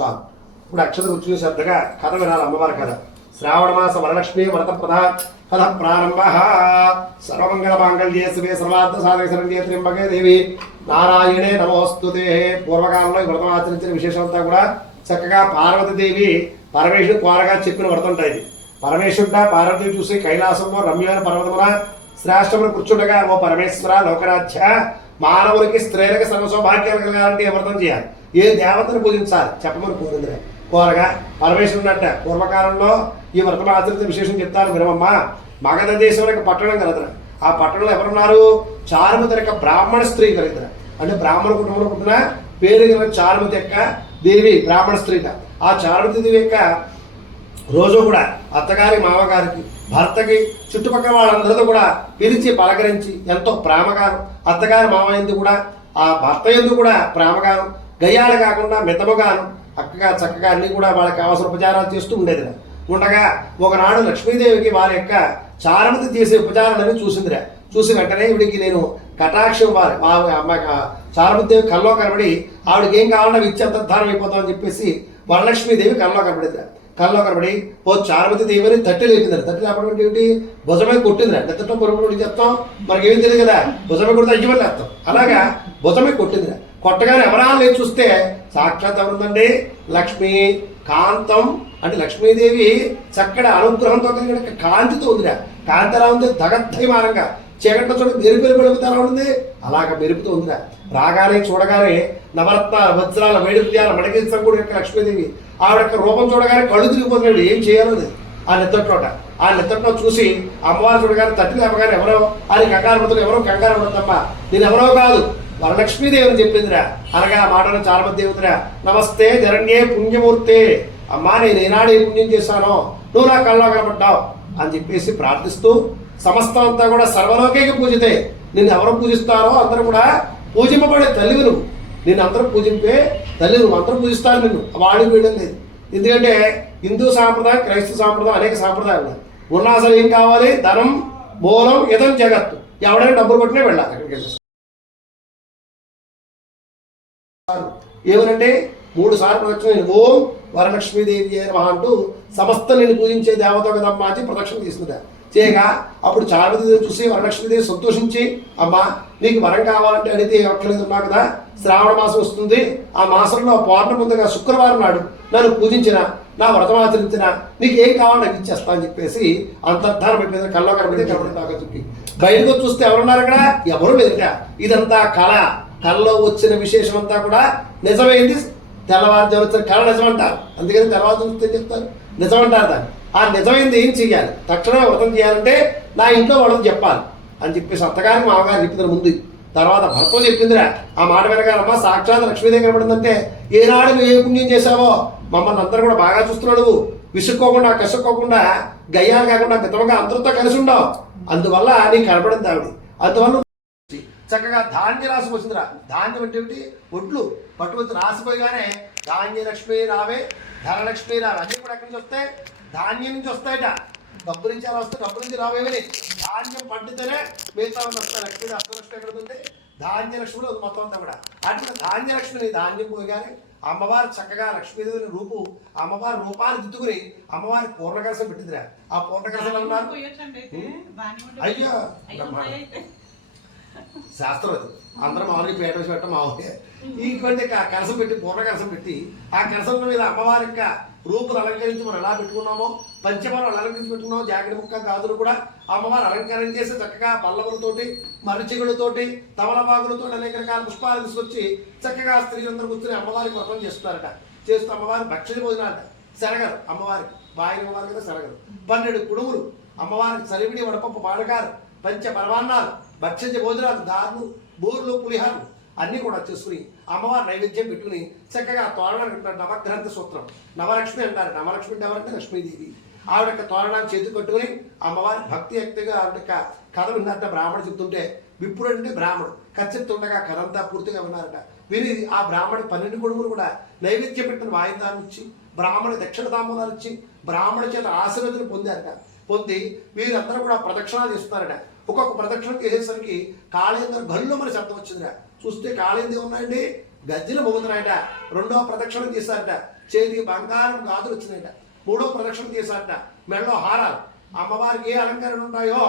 చాలు. ఇప్పుడు అక్షత కూర్చుని శ్రద్ధగా కథ వినాలి. అమ్మవారి కథ. శ్రావణ మాస వరలక్ష్మీ వ్రతప్రద కథ ప్రారంభ. సర్వమంగళ మాంగళ్యే శివే సర్వార్థ సాధక శరణ్యే త్ర్యంబకే దేవి నారాయణే నమోస్తుతే. పూర్వకాలంలో ఈ వ్రతం ఆచరించిన విశేషం అంతా కూడా చక్కగా పార్వతీదేవి పరమేశ్వరుడు కోరగా చెప్పిన వ్రతం ఉంటుంది. పరమేశ్వరుడ పార్వతీదేవి చూసి కైలాసంలో రమ్యమైన పర్వతమున శ్రేష్టమును కూర్చుండగా, ఓ పరమేశ్వర లోకరాజ్య, మానవునికి స్త్రీలకు సర్వ సౌభాగ్యాలు కలగాలంటే ఏ వ్రతం చేయాలి, ఏ దేవతను పూజించాలి చెప్పమని కోరిందిరా. కోరగా పరమేశ్వరుడు అంట పూర్వకాలంలో ఈ వ్రతం ఆచరించిన విశేషం చెప్తాను వినమమ్మ. మగధ దేశంలో పట్టణం కలదురా. ఆ పట్టణంలో ఎవరున్నారు? చారుమతి యొక్క బ్రాహ్మణ స్త్రీ కలిగిన, అంటే బ్రాహ్మణ కుటుంబంలో పుట్టిన పేరు కలిగిన చారుమతి యొక్క దేవి బ్రాహ్మణ స్త్రీట. ఆ చారుమతి దేవి యొక్క రోజు కూడా అత్తగారి మామగారికి భర్తకి చుట్టుపక్కల వాళ్ళందరితో కూడా పిలిచి పలకరించి ఎంతో ప్రేమగాను, అత్తగారి మామ ఎందు కూడా ఆ భర్త ఎందు కూడా ప్రేమగాను, గయ్యాలు కాకుండా మితముగాను అక్కగా చక్కగా అన్ని కూడా వాళ్ళకి కావాల్సిన ఉపచారాలు చేస్తూ ఉండేది. ఉండగా ఒకనాడు లక్ష్మీదేవికి వారి యొక్క చారుమతి చేసే ఉపచారాలని చూసిందిరా. చూసి వెంటనే ఈవిడికి నేను కటాక్షం వారి చారుమతిదేవి కల్లో కనబడి ఆవిడకి ఏం కావాలన్నా అవి ఇచ్చి అంతర్ధానం అయిపోతామని చెప్పేసి వరలక్ష్మీదేవి కల్లో కనబడిందిరా. కల్లో కనబడి ఓ చారుమతి దేవిని తట్టి లేపిందిరా. తట్టి లేపడం ఏంటి? భుజమే కొట్టిందిరా. నెత్తటం పొరుగుడు చెప్తాం, మనకి ఏమి తెలియదు కదా, భుజమే కొడితే అయ్యమని వేస్తాం. అలాగా భుజమే కొట్టిందిరా. కొట్టగానే ఎవరా లేదు చూస్తే సాక్షాత్ ఎవరుందండి? లక్ష్మీ కాంతం, అంటే లక్ష్మీదేవి చక్కటి అనుగ్రహంతో కలిగిన కాంతితో ఉందిరా. కాంతి ఎలా ఉంది? దగద్ధయమానంగా చీకట్లో చూడ మెరుపుతా ఉంది, అలాగ మెరుపుతూ ఉందిరా. రాగానే చూడగానే నవరత్న వజ్రాల వైడుధ్యాల మణికేశ్వరం కూడా యొక్క లక్ష్మీదేవి ఆవిడ యొక్క రూపం చూడగానే కళ్ళు తిరిగిపోతున్నాడు. ఏం చేయాలని ఆ నిద్దట్లోట. ఆ నిద్దట్లో చూసి అమ్మవారు చూడగానే తట్టి లేపగానే ఎవరో అని కంగారు పడుతుంది. ఎవరో కంగారు పడుతుందమ్మా, నేను ఎవరో కాదు వరలక్ష్మీదేవి అని చెప్పిందిరా. అనగా ఆ మాటను చాలా దేవుదిరా. నమస్తే జరణ్యే పుణ్యమూర్తే, అమ్మా నేను ఏనాడు ఏ పుణ్యం చేశానో నువ్వు నా కళ్ళలో కనపడ్డావు అని చెప్పేసి ప్రార్థిస్తూ సమస్తం అంతా కూడా సర్వలోకేకి పూజితే, నిన్ను ఎవరు పూజిస్తారో అందరూ కూడా పూజింపబడే తల్లివి నువ్వు. నిన్ను అందరూ పూజింపే తల్లి నువ్వు, అందరూ పూజిస్తారు నిన్ను. వాడికి వీయడం లేదు. ఎందుకంటే హిందూ సాంప్రదాయం, క్రైస్తవ సాంప్రదాయం అనేక సాంప్రదాయాలు ఉన్నాయి. ఉన్న అసలు ఏం కావాలి? ధనం మూలం ఇదం జగత్తు. ఎవడైనా డబ్బులు కొట్టినే వెళ్ళాలి అక్కడికి వెళ్ళి. ఏమనంటే 3 సార్లు ప్రదక్షిణ, ఓం వరలక్ష్మీదేవి నమః అంటూ సమస్త నేను పూజించే దేవత కదమ్మా అని ప్రదక్షిణ తీసుకుంటా చేయగా, అప్పుడు చారుమతిదేవి చూసి వరలక్ష్మీదేవి సంతోషించి, అమ్మా నీకు వరం కావాలంటే అడిగితే ఒక్కలేదు ఉన్నా కదా, శ్రావణ మాసం వస్తుంది, ఆ మాసంలో పౌర్ణమి ముందుగా శుక్రవారం నాడు నన్ను పూజించిన, నా వ్రతం ఆచరించిన, నీకు ఏం కావాలని నాకు ఇచ్చేస్తా అని చెప్పేసి అంతర్ధానం అయిపోయింది. కల్లో కనబడి దాకా చుట్టి బయటకు చూస్తే ఎవరున్నారు అక్కడ? ఎవరు లేదుట. ఇదంతా కళ. కళలో వచ్చిన విశేషం అంతా కూడా నిజమైంది. తెల్లవారుజాము వచ్చిన కళ నిజమంటారు. అందుకని తెల్లవారుజాము వస్తే చెప్తారు నిజమంటారు. దాన్ని ఆ నిజమైంది ఏం చెయ్యాలి? తక్షణమే వ్రతం చేయాలంటే నా ఇంట్లో వాళ్ళని చెప్పాలి అని చెప్పేసి అత్తగారికి మామగారు చెప్పింది ముందు. తర్వాత భర్త చెప్పిందిరా. ఆ మాట వినగారమ్మా సాక్షాత్ లక్ష్మీదేవి కనబడిందంటే, ఏనాడు నువ్వు ఏ పుణ్యం చేశావో మమ్మల్ని అందరూ కూడా బాగా చూస్తున్నాడు, విసుక్కోకుండా కసుక్కోకుండా గయ్యాలు కాకుండా మితముగా అందరితో కలిసి ఉండవు, అందువల్ల నీకు కనబడింది ఆవిడ. అందువల్ల చక్కగా ధాన్య రాసి వచ్చిందిరా. ధాన్యం అంటే ఏమిటి? ఒడ్లు పట్టుకొచ్చి రాసిపోయిగానే ధాన్యలక్ష్మి రావే, ధనలక్ష్మి రావే అన్నీ కూడా ఎక్కడి నుంచి వస్తాయి? ధాన్యం నుంచి వస్తాయట. డబ్బు నుంచి అలా వస్తే డబ్బు నుంచి రావేమని ధాన్యం పండితేనే మిగతా వస్తాయి. లక్ష్మి అష్టలక్ష్మి ఎక్కడ ఉంది? ధాన్యలక్ష్మి మొత్తం అంతా కూడా. అట్లా ధాన్యలక్ష్మిని ధాన్యం పోయిగానే అమ్మవారు చక్కగా లక్ష్మీదేవిని రూపు అమ్మవారి రూపాన్ని దిద్దుకుని అమ్మవారి పూర్ణకలశం పెట్టిందిరా. ఆ పూర్ణకలశం అన్నారు అయ్యో శాస్త్రం అది. అందరం మామూలుగా పేట వేసి పెట్టడం మామూలుగా. ఇటువంటి కలసం పెట్టి పూర్ణకలసం పెట్టి ఆ కలసం మీద అమ్మవారి యొక్క రూపును అలంకరించి మనం ఎలా పెట్టుకున్నామో, పంచమరం అలంకరించి పెట్టుకున్నామో, జాకెట్ ముక్క గాజులు కూడా అమ్మవారు అలంకరణ చేసి చక్కగా పల్లవులతోటి, మరిచిగులతోటి, తమలపాకులతో అనేక రకాల పుష్పాలు తీసుకొచ్చి చక్కగా స్త్రీలందరూ కూర్చొని అమ్మవారికి వ్రతం చేస్తున్నారట. చేస్తూ అమ్మవారి భక్షణ భోజనాలట. శరగరు అమ్మవారికి, బాయిన అమ్మవారి కదా శరగరు. 12 కుడుములు అమ్మవారికి, సరివిడి వడపప్పు పానకాలు, పంచ పరమాన్నాలు, భక్షించే భోజనాలు, దారులు, బూర్లు, పులిహారు అన్నీ కూడా చేసుకుని అమ్మవారి నైవేద్యం పెట్టుకుని చక్కగా తోరణాన్ని అంటారు. నవగ్రంథ సూత్రం నవలక్ష్మి అంటారు. నవలక్ష్మి అంటే ఎవరంటే లక్ష్మీదేవి. ఆవిడ యొక్క తోరణాన్ని చేతి కట్టుకుని అమ్మవారి భక్తి వ్యక్తిగా ఆవిడ యొక్క కథ విన్నట్ట బ్రాహ్మణుడు చెప్తుంటే, విప్పుడు అంటే బ్రాహ్మణుడు కచ్చెప్తుండగా కథ అంతా పూర్తిగా విన్నారట. విని ఆ బ్రాహ్మణుడు 12 కొడుకులు కూడా నైవేద్యం పెట్టిన వాయిదాన్ని ఇచ్చి, బ్రాహ్మణు దక్షిణ తాంబూలాలు ఇచ్చి, బ్రాహ్మణుడి చేత ఆశీర్వదం పొందారట. పొంది వీరందరూ కూడా ప్రదక్షిణాలు చేస్తున్నారట. ఒక్కొక్క ప్రదక్షిణ చేసేసరికి కాళేంద్ర గల్లు మన శబ్దం వచ్చిందిరా. చూస్తే కాళేంద్ర ఉన్నాయండి గజ్జలు మోగుతున్నాయట. రెండో ప్రదక్షిణ తీశారట, చేతికి బంగారం గాజులు వచ్చినాయట. మూడో ప్రదక్షిణ తీశారట, మెడలో హారాలు. అమ్మవారికి ఏ అలంకరణ ఉంటాయో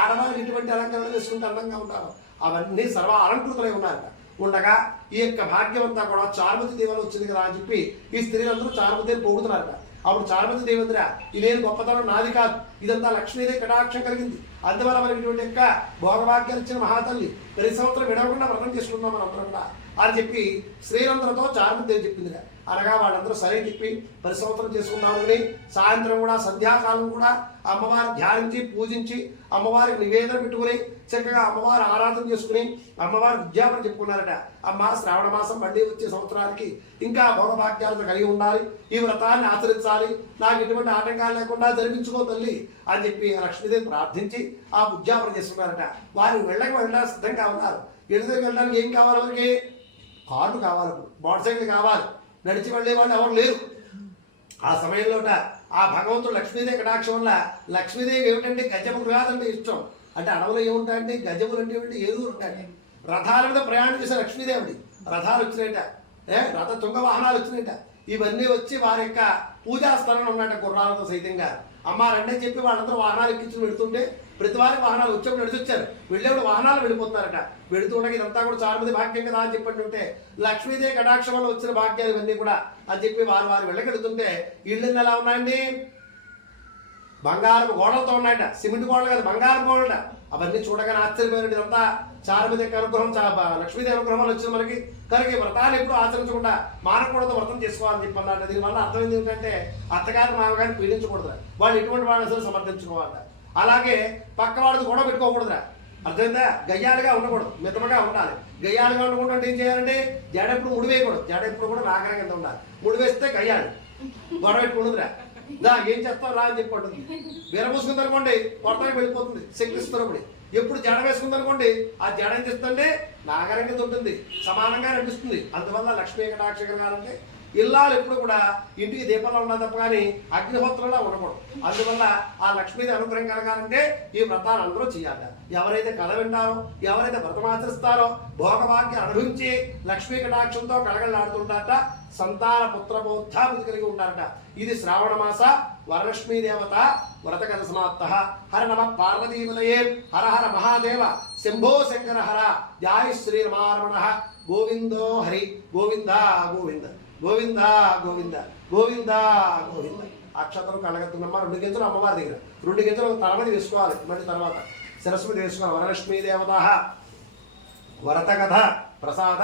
ఆడవారికి ఇటువంటి అలంకరణ వేసుకుంటే అందంగా ఉంటారు. అవన్నీ సర్వ అలంకృతులై ఉన్నారట. ఉండగా ఈ యొక్క భాగ్యం అంతా కూడా చారుమతి దేవత వచ్చింది కదా అని చెప్పి ఈ స్త్రీలందరూ చారుమతిని పొగుడుతున్నారట. అప్పుడు చారుమతి దేవేంద్ర, ఇదేం గొప్పతనం నాది కాదు, ఇదంతా లక్ష్మీదేవి కటాక్షం కలిగింది, అందువల్ల మనకి ఇటువంటి యొక్క భోగభాగ్యాలు ఇచ్చిన మహాతల్లి, ప్రతి సంవత్సరం విడవకుండా వ్రతం చేసుకుందాం మనం అందరం కూడా అని చెప్పి శ్రీలందరితో చారుమతి దేవి చెప్పింది. అనగా వాళ్ళందరూ సరే చెప్పి 10 సంవత్సరం చేసుకున్నామని సాయంత్రం కూడా సంధ్యాకాలం కూడా అమ్మవారిని ధ్యానించి పూజించి అమ్మవారికి నివేదన పెట్టుకుని చక్కగా అమ్మవారి ఆరాధన చేసుకుని అమ్మవారి విజ్ఞాపన చెప్పుకున్నారట. అమ్మ శ్రావణ మాసం మళ్ళీ వచ్చే సంవత్సరానికి ఇంకా భోగభాగ్యాలతో కలిగి ఉండాలి, ఈ వ్రతాన్ని ఆచరించాలి, నాకు ఎటువంటి ఆటంకాలు లేకుండా జరిపించుకో తల్లి అని చెప్పి లక్ష్మీదేవి ప్రార్థించి ఆ విజ్ఞాపన చేసుకున్నారట. వారు వెళ్ళడానికి సిద్ధంగా ఉన్నారు. ఇళ్ళకి వెళ్ళడానికి ఏం కావాలి? వారికి కార్లు కావాలి, మోటార్ సైకిల్ కావాలి, నడిచి వెళ్ళే వాళ్ళు ఎవరు లేరు. ఆ సమయంలోట ఆ భగవంతుడు లక్ష్మీదేవి కటాక్షం వల్ల లక్ష్మీదేవి ఏమిటంటే గజములు కాదంటే ఇష్టం. అంటే అడవులు ఏముంటాయంటే గజములు అంటే ఏమిటి, ఏదుగురు ఉంటాయి. రథాల మీద ప్రయాణం చేసే లక్ష్మీదేవిడి రథాలు వచ్చినాయట, రథ తుంగ వాహనాలు వచ్చినాయట. ఇవన్నీ వచ్చి వారి యొక్క పూజా స్థలంలో ఉన్నట్ట గుర్రాలతో సైతంగా. అమ్మ రెండని చెప్పి వాళ్ళందరూ వాహనాలు ఎక్కించుకుని వెళుతుంటే ప్రతి వారికి వాహనాలు వచ్చేప్పుడు నడిచొచ్చారు, వెళ్ళేప్పుడు వాహనాలు వెళ్ళిపోతున్నారట. వెళుతుండగా ఇదంతా కూడా చారుమతి భాగ్యం కదా అని చెప్పంటుంటే లక్ష్మీదేవి కటాక్షం వల్ల వచ్చిన భాగ్యాలు ఇవన్నీ కూడా అని చెప్పి వారు వెళ్ళకెడుతుంటే ఇళ్ళు ఎలా ఉన్నాయండి, బంగారం గోడలతో ఉన్నాయట. సిమెంట్ గోడలు కాదు, బంగారం గోడలట. అవన్నీ చూడగానే ఆశ్చర్యపోయినట్టు ఇదంతా చారుమతి యొక్క అనుగ్రహం, లక్ష్మీదేవి అనుగ్రహం వచ్చింది మనకి. కనుక ఈ వ్రతాలు ఎప్పుడు ఆచరించకుండా మానకూడదు, వ్రతం చేసుకోవాలని చెప్పి అన్నట్టు. దీనివల్ల అర్థమైంది ఏంటంటే అత్తగారి మామగారిని పీడించకూడదు, వాళ్ళు ఎటువంటి వాళ్ళని అసలు సమర్థించుకోవాలట. అలాగే పక్క వాళ్ళది గొడవ పెట్టుకోకూడదురా, అర్థమైందా? గయ్యాలుగా ఉండకూడదు, మితముగా ఉండాలి. గయ్యాలుగా ఉండకుండా ఏం చేయాలంటే జడ ఎప్పుడు ముడి వేయకూడదు, జడ ఎప్పుడు కూడా నాగరంగా కింద ఉండాలి. ముడి వేస్తే గయ్యాలు, గొడవ పెట్టుకుంటుందిరా. ఏం చేస్తావు రా అని చెప్పి ఉంటుంది. విరమూసుకుంది అనుకోండి కొత్తగా వెళ్ళిపోతుంది, శక్తిస్తున్నప్పుడు. ఎప్పుడు జడ వేసుకుంది అనుకోండి ఆ జడ ఏం చేస్తుందంటే నాగరంగా ఉంటుంది, సమానంగా నడిపిస్తుంది. అందువల్ల లక్ష్మీ కటాక్ష కలగాలంటే ఇల్లాలు ఎప్పుడు కూడా ఇంటికి దీపంలో ఉన్నది తప్ప కానీ అగ్నిహోత్రంలో ఉండకూడదు. అందువల్ల ఆ లక్ష్మీదేవి అనుగ్రహం కలగాలంటే ఈ వ్రతాలు అందరూ చేయాలి. ఎవరైతే కథ వింటారో, ఎవరైతే వ్రతమాచరిస్తారో భోగభాగ్యం అనుభవించి లక్ష్మీ కటాక్షంతో కలగలాడుతుంటారట, సంతాన పుత్రబోద్ధాభివృద్ధి కలిగి ఉంటారట. ఇది శ్రావణ మాస వరలక్ష్మీ దేవత వ్రత కథ సమాప్త. హర నమ పార్వతీపతయే, హర హర మహాదేవ, శంభో శంకర హర, జయ శ్రీరమారమణ. గోవిందో హరి, గోవింద గోవింద, గోవింద గోవింద, గోవింద గోవింద. అక్షతలు కళ్ళగత్తున్నమ్మ 2 గింజలు అమ్మవారి దగ్గర, 2 గింజలు తలమది వేసుకోవాలి. మళ్ళీ తర్వాత శిరస్సు మీద వేసుకోవాలి. వరలక్ష్మీ దేవత వరత కథ ప్రసాద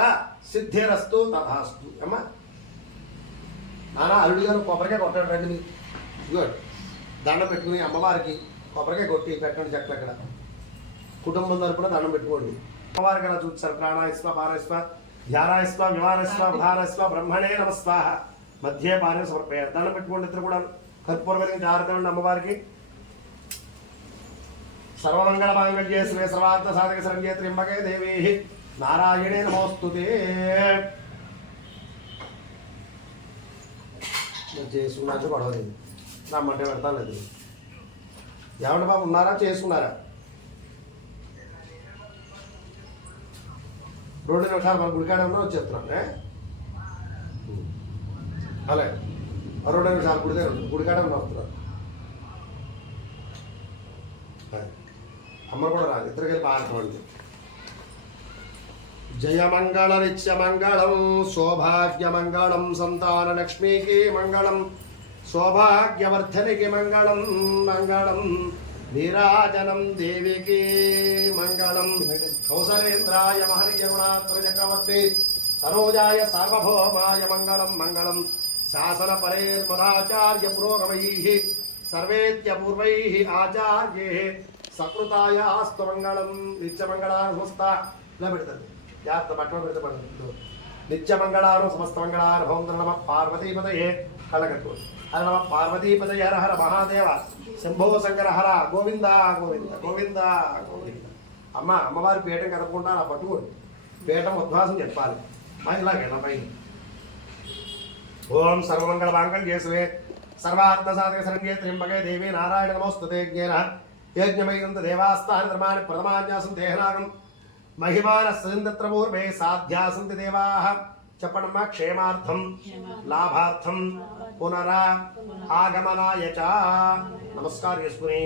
సిద్ధిరస్తు తథాస్తు. అమ్మ నానా అల్లుడు గారు కొబ్బరికాయ కొట్టాడు, రండి మీరు. గుడ్. దండం పెట్టుకుని అమ్మవారికి కొబ్బరికాయ కొట్టి పెట్టండి. చెట్లక్కడ కుటుంబం తరపున దండం పెట్టుకోండి. అమ్మవారికి అలా చూస్తారు. ప్రాణాయస్వ పారాయస్వ ధ్యానాయస్వ విమానస్వ ప్రధానస్వ బ్రహ్మణే నమస్వాహ. మధ్య పానే సమర్పయారు. దండం పెట్టుకోండి. ఇద్దరు కూడా కర్పూరమైన జాగ్రత్త అమ్మవారికి. సర్వమంగళ మాంగళ్యే శివే సర్వార్థ సాధక శరణ్యే త్ర్యంబకే దేవి నారాయణే నమోస్తుతే. చేసుకున్నాక గొడవ లేదు, రమ్మంటే పెడతాను. లేదు ఏమంటే బాబు ఉన్నారా, చేసుకున్నారా? 2 నిమిషాలు మన గుడికాడ ఉన్నా చెప్తున్నాను. అలాగే 2 నిమిషాలు గుడికాడ ఉన్నా వస్తున్నారు. అమ్మ కూడా రాదు, ఇద్దరికి పాడుకోండి. జయమంగళ నిత్యమంగళం, సౌభాగ్యమంగళం, సంతాన లక్ష్మీకి మంగళం, సౌభాగ్యవర్ధనికి మంగళం, మంగళం నీరాజనం దేవికి మంగళం. కౌసలేంద్రాయ మహనీయగుణాత్మక చక్రవర్తి సరోజాయ సార్వభౌమాయ మంగళం, మంగళం శాసన పరేర్మదాచార్య పురోగమైః సర్వేత్య పూర్వైః ఆచార్యైః సకృతాయాస్తు మంగళం. నిత్యమంగళానుస్త ఇలా పెడతారు, జాగ్రత్త పట్టణ పెడితే పడుతుంది. నిత్యమంగళాను సమస్త మంగళానుభవం. నమ పార్వతీపతయే కళకట్టు. హర నమ పార్వతీపతయ, హర హర మహాదేవ, శంభో శంకర హర, గోవింద గోవింద, గోవింద గోవింద. అమ్మవారి పీఠం కదపకుండా నా పట్టుకోండి, పీఠం ఉద్వాసం చెప్పాలి. ఇలాగే నా పైన ఓం సర్వమంగళ మాంగళ్యే శివే సర్వార్థ సాధక శరణ్యే త్ర్యంబకే దేవి నారాయణ నమోస్తుతే. జ్ఞేన యజ్ఞమయంత దేవాస్తాని ధర్మాన్ని ప్రథమాన్యాసం దేహనాగం మహిమాన సందత్ర పూర్వే సాధ్యాసంతి దేవాః చెప్పడమ్మా క్షేమార్థం లాభార్థం పునరా ఆగమనాయ చ నమస్కారం చేసుకుని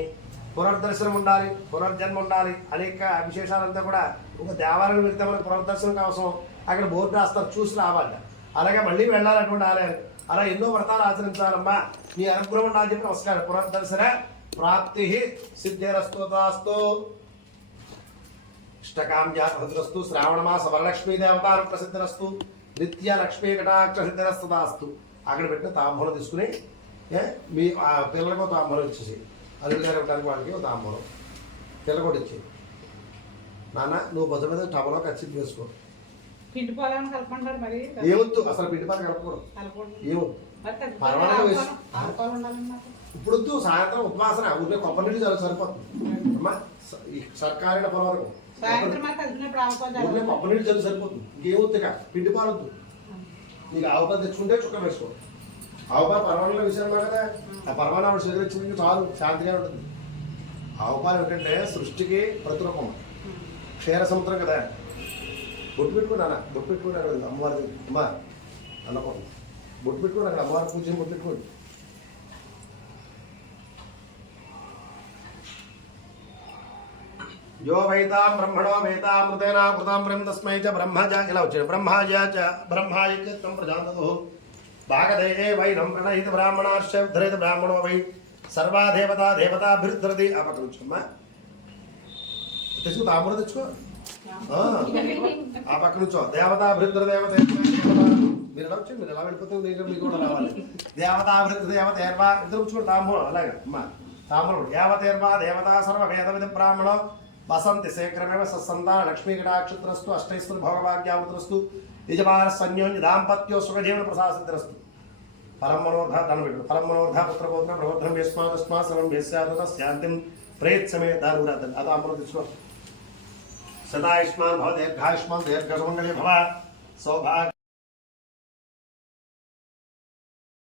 పునర్దర్శనం ఉండాలి, పునర్జన్మ ఉండాలి, అనేక విశేషాలంతా కూడా ఇంకా దేవాలయం వెళ్తే మనకు పునర్దర్శనం అవసరం. అక్కడ బోర్డు రాస్తారు, చూసి రావాలి. అలాగే మళ్ళీ వెళ్ళాలటువంటి ఆలయాలు అలా ఎన్నో వ్రతాలు ఆచరించాలమ్మా. నీ అనుగ్రహం ఉండాలని చెప్పి నమస్కారం. పునర్దర్శన ప్రాప్తి సిద్ధిరస్తు ఇష్టకామ్యాస్తు శ్రావణ మాస వరలక్ష్మీ దేవతాను ప్రసిద్ధిరస్తు నిత్య లక్ష్మీ కటాక్ష సిద్ధిరస్తుదాస్తు. అక్కడ పెట్టిన తాంబూలం తీసుకుని మీ పిల్లలకు తాంబూలం ఇచ్చేసి అల్లుడు గారు ఇవ్వడానికి వాళ్ళకి ఒక తాంబూలం పిల్ల కూడా ఇచ్చేది. నాన్న నువ్వు బొద్దు మీద టవలో ఖర్చు వేసుకో. పిండి పాలను కలపంటారు మరి ఏమొద్దు, అసలు పిండి పాలు కలపకూడదు. ఏమొద్దు పర్వాలేదు. ఇప్పుడు వద్దు, సాయంత్రం ఉపవాసన ఊరికే కొబ్బరి నీళ్ళు చాలా సరిపోతుంది అమ్మా. సర్కారైన పొలం ఊరికే కొబ్బరి నీళ్ళు చాలా సరిపోతుంది. ఇంకేమొద్దు ఇక పిండి పాలు వద్దు. నీకు ఆవు పాలు తెచ్చుకుంటే చుక్క వేసుకో. ఆవు పాలు పర్వాలేదు విషయం కదా, ఆ పర్వాలేదు ఆవిడ స్వీకరించింది చాలు, శాంతిగా ఉంటుంది. ఆవు పాలు ఏంటంటే సృష్టికి ప్రతిరూపం, క్షీర సముద్రం కదా. బొట్టు పెట్టుకున్నాను, బొట్టు పెట్టుకున్నాను అమ్మవారి అమ్మ అన్నపోతుంది. బొట్టు పెట్టుకోండి, అక్కడ అమ్మవారి పూజ బొట్టు పెట్టుకోండి. యో వైతాం బ్రహ్మణో వేతామృతేనా కృతాం ప్రేమ తస్మై చ బ్రహ్మజ ఇలా వచ్చాడు. బ్రహ్మాజ చ బ్రహ్మాయ త్వం ప్రజాంతతో భాగదే వైరం ప్రణయిత బ్రాహ్మణాశ్చ ఉద్ధరేత బ్రాహ్మణో వై సర్వా దేవతా దేవతాభిరుద్ధరతి. ఆ పక్కన వచ్చమ్మా తెచ్చుకో, తాంబూలం తెచ్చుకో. ఆ పక్క నుంచో దేవతాభిరుద్ధ దేవత. మీరు ఎలా వచ్చి మీరు ఎలా వెళ్ళిపోతుంది, మీకు కూడా రావాలి. దేవతాభిరుద్ధ దేవత ఏర్వా ఇద్దరు వచ్చి తాంబూలం అలాగే అమ్మా. తాంబూలం దేవతేర్వా దేవతా సర్వ వేదవిధ బ్రాహ్మణో వసంతి శేఖరమేవ సత్సంతాన లక్ష్మీ కటాక్షత్రస్తు అష్టైస్తు భోగభాగ్యావతరస్తు యజమాన సన్యోన్య దాంపత్యో సుఖజీవన ప్రసాసిద్రస్తు. పరం మనోర్ధ ధనం పెట్టు. పరం మనోర్ధ పుత్రపోత్ర ప్రబోధం యస్మాదస్మా సర్వం యస్యాద శాంతిం ప్రేత్సమే దాని కూడా ఆ తాంబూలం తీసుకో. सदायुष्मान भव दीर्घायुष्मान दीर्घ सुमंगली भव सौभाग्य